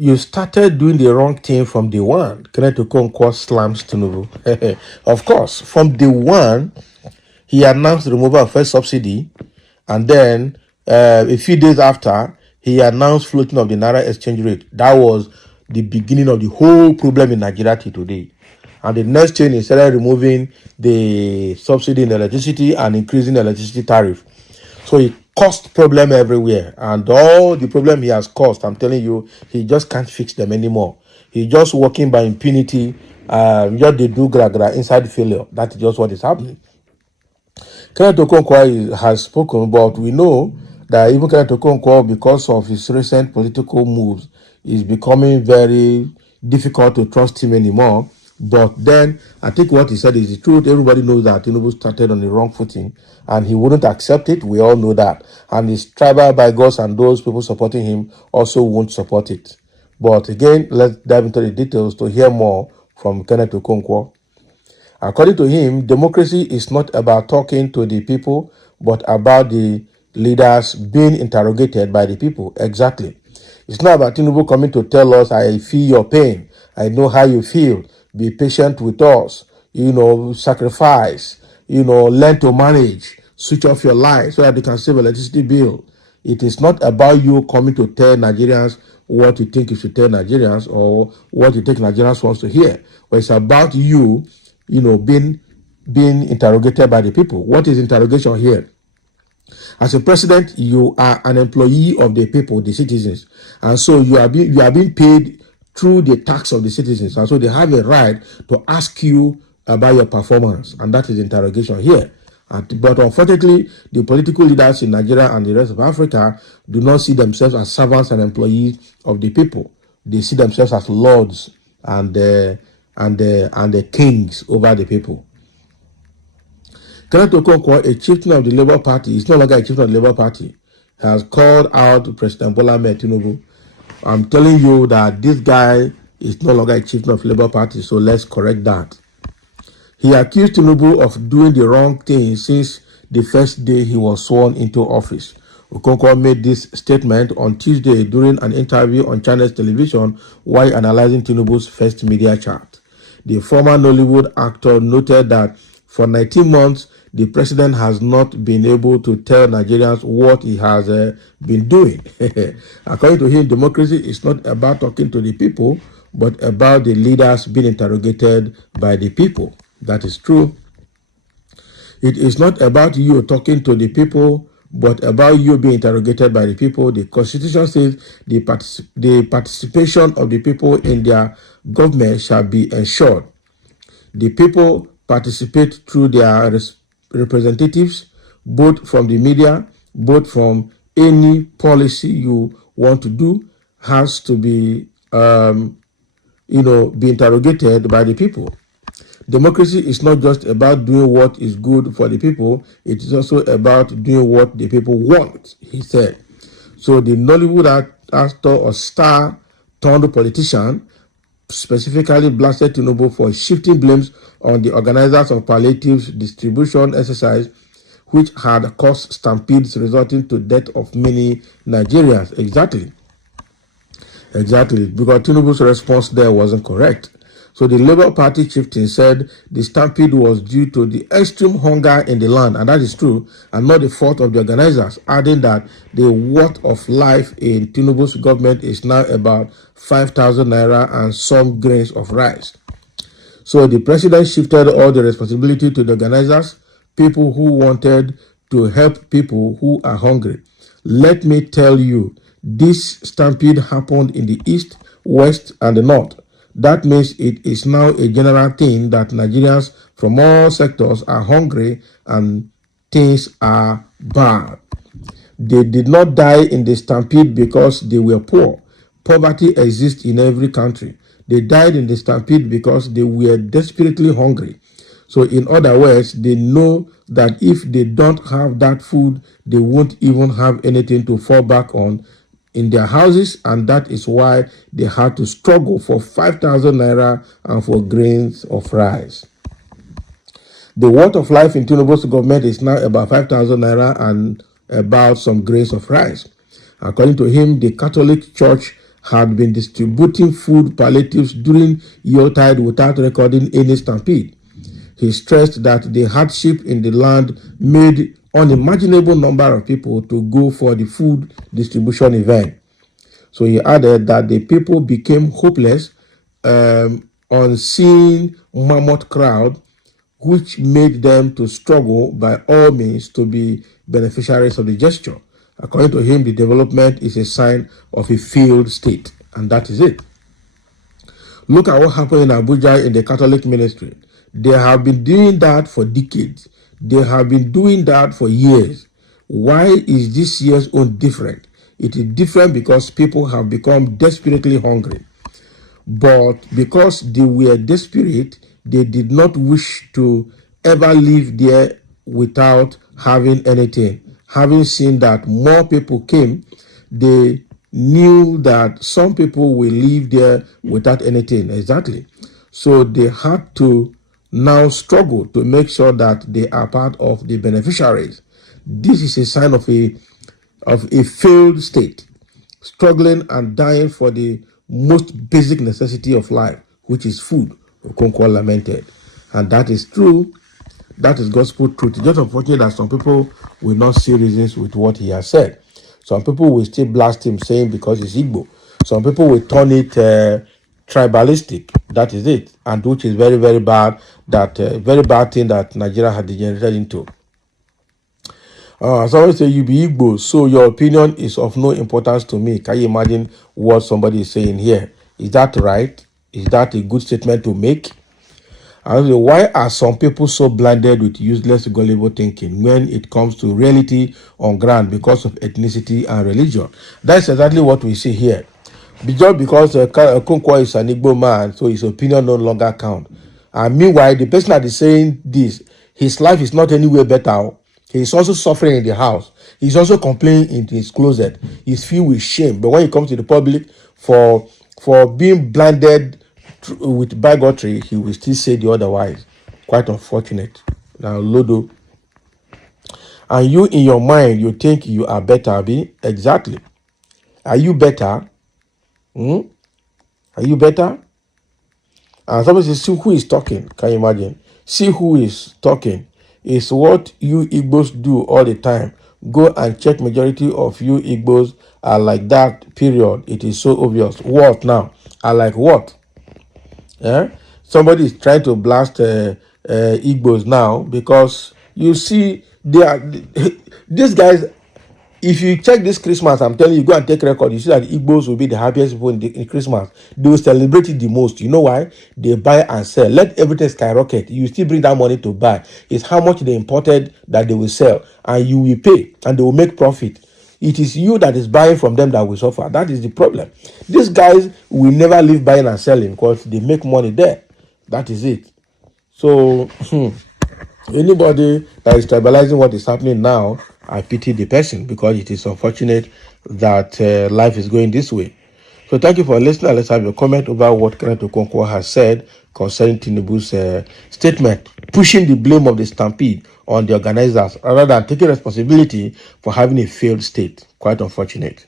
You started doing the wrong thing from day one. Kenneth Okonkwo slams Tinubu. Of course, from day one, he announced the removal of first subsidy, and then a few days after, he announced floating of the Naira exchange rate. That was the beginning of the whole problem in Nigeria till today. And the next thing, he started removing the subsidy in electricity and increasing the electricity tariff. So he caused problem everywhere, and all the problem he has caused, I'm telling you, he just can't fix them anymore. He's just working by impunity. Just they do gra inside failure. That's just what is happening. Kenneth Okonkwo has spoken, but we know that even Kenneth Okonkwo, because of his recent political moves, is becoming very difficult to trust him anymore. But then, I think what he said is the truth. Everybody knows that Tinubu started on the wrong footing, and he wouldn't accept it. We all know that. And his tribal bigots and those people supporting him also won't support it. But again, let's dive into the details to hear more from Kenneth Okonkwo. According to him, democracy is not about talking to the people, but about the leaders being interrogated by the people. Exactly. It's not about Tinubu coming to tell us, I feel your pain. I know how you feel. Be patient with us. Sacrifice. Learn to manage. Switch off your light so that you can save electricity bill. It is not about you coming to tell Nigerians what you think you should tell Nigerians or what you think Nigerians wants to hear. But it's about you being interrogated by the people. What is interrogation here? As a president, you are an employee of the people, the citizens, and so you are being paid through the tax of the citizens, and so they have a right to ask you about your performance, and that is interrogation here. But unfortunately, the political leaders in Nigeria and the rest of Africa do not see themselves as servants and employees of the people. They see themselves as lords and the kings over the people. Kenneth Okonkwo, a chieftain of the Labour Party, is no longer a chieftain of the Labour Party, has called out President Bola Ahmed Tinubu. I'm telling you that this guy is no longer a chieftain of the Labour Party, so let's correct that. He accused Tinubu of doing the wrong thing since the first day he was sworn into office. Okonkwo made this statement on Tuesday during an interview on Channels Television while analyzing Tinubu's first media chat. The former Nollywood actor noted that for 19 months, the president has not been able to tell Nigerians what he has been doing. According to him, democracy is not about talking to the people, but about the leaders being interrogated by the people. That is true. It is not about you talking to the people, but about you being interrogated by the people. The Constitution says the participation of the people in their government shall be ensured. The people participate through their representatives, both from the media, both from any policy you want to do, has to be, be interrogated by the people. Democracy is not just about doing what is good for the people, it is also about doing what the people want, he said. So the Nollywood actor or star turned politician specifically blasted Tinubu for shifting blames on the organizers of palliative distribution exercise, which had caused stampedes resulting to death of many Nigerians. Exactly, because Tinubu's response there wasn't correct. So the Labour Party chieftain said the stampede was due to the extreme hunger in the land, and that is true, and not the fault of the organizers, adding that the worth of life in Tinubu's government is now about 5,000 naira and some grains of rice. So the president shifted all the responsibility to the organizers, people who wanted to help people who are hungry. Let me tell you, this stampede happened in the east, west, and the north. That means it is now a general thing that Nigerians from all sectors are hungry and things are bad. They did not die in the stampede because they were poor. Poverty exists in every country. They died in the stampede because they were desperately hungry. So in other words, they know that if they don't have that food, they won't even have anything to fall back on in their houses, and that is why they had to struggle for 5,000 naira and for grains of rice. The worth of life in Tinubu's government is now about 5,000 naira and about some grains of rice. According to him, the Catholic Church had been distributing food palliatives during Yuletide without recording any stampede. He stressed that the hardship in the land made unimaginable number of people to go for the food distribution event. So he added that the people became hopeless on seeing mammoth crowd, which made them to struggle by all means to be beneficiaries of the gesture. According to him, the development is a sign of a failed state, and that is it. Look at what happened in Abuja in the Catholic ministry. They have been doing that for decades. They have been doing that for years. Why is this year's own different? It is different because people have become desperately hungry. But because they were desperate, they did not wish to ever live there without having anything. Having seen that more people came, they knew that some people will live there without anything. Exactly. So they had to now struggle to make sure that they are part of the beneficiaries. This is a sign of a failed state, struggling and dying for the most basic necessity of life, which is food. Okonkwo lamented. And that is true. That is gospel truth. It's just unfortunate that some people will not see reasons with what he has said. Some people will still blast him saying because he's Igbo. Some people will turn it tribalistic. That is it. And which is very, very bad. That very bad thing that Nigeria had degenerated into. Somebody say you be Igbo, so your opinion is of no importance to me. Can you imagine what somebody is saying here? Is that right? Is that a good statement to make? And why are some people so blinded with useless, gullible thinking when it comes to reality on ground because of ethnicity and religion? That's exactly what we see here. Just because Okonkwo is an Igbo man, so his opinion no longer counts. And meanwhile, the person that is saying this, his life is not anywhere better. He is also suffering in the house. He's also complaining in his closet. He's filled with shame. But when he comes to the public for being blinded with bigotry, he will still say the otherwise. Quite unfortunate. Now, Lodo. And you in your mind, you think you are better, Abi? Exactly. Are you better? Are you better? And somebody says, see who is talking. Can you imagine? See who is talking. It's what you Igbos do all the time. Go and check majority of you Igbos are like that, period. It is so obvious. What now? Are like what? Yeah? Somebody is trying to blast Igbos now because you see they are these guys. If you check this Christmas, I'm telling you, go and take record. You see that Igbos will be the happiest people in Christmas. They will celebrate it the most. You know why? They buy and sell. Let everything skyrocket. You still bring that money to buy. It's how much they imported that they will sell. And you will pay. And they will make profit. It is you that is buying from them that will suffer. That is the problem. These guys will never leave buying and selling because they make money there. That is it. So, anybody that is stabilizing what is happening now, I pity the person because it is unfortunate that life is going this way. So thank you for listening. Let's have your comment about what Kenneth Okonkwo has said concerning Tinubu's statement, pushing the blame of the stampede on the organizers rather than taking responsibility for having a failed state. Quite unfortunate.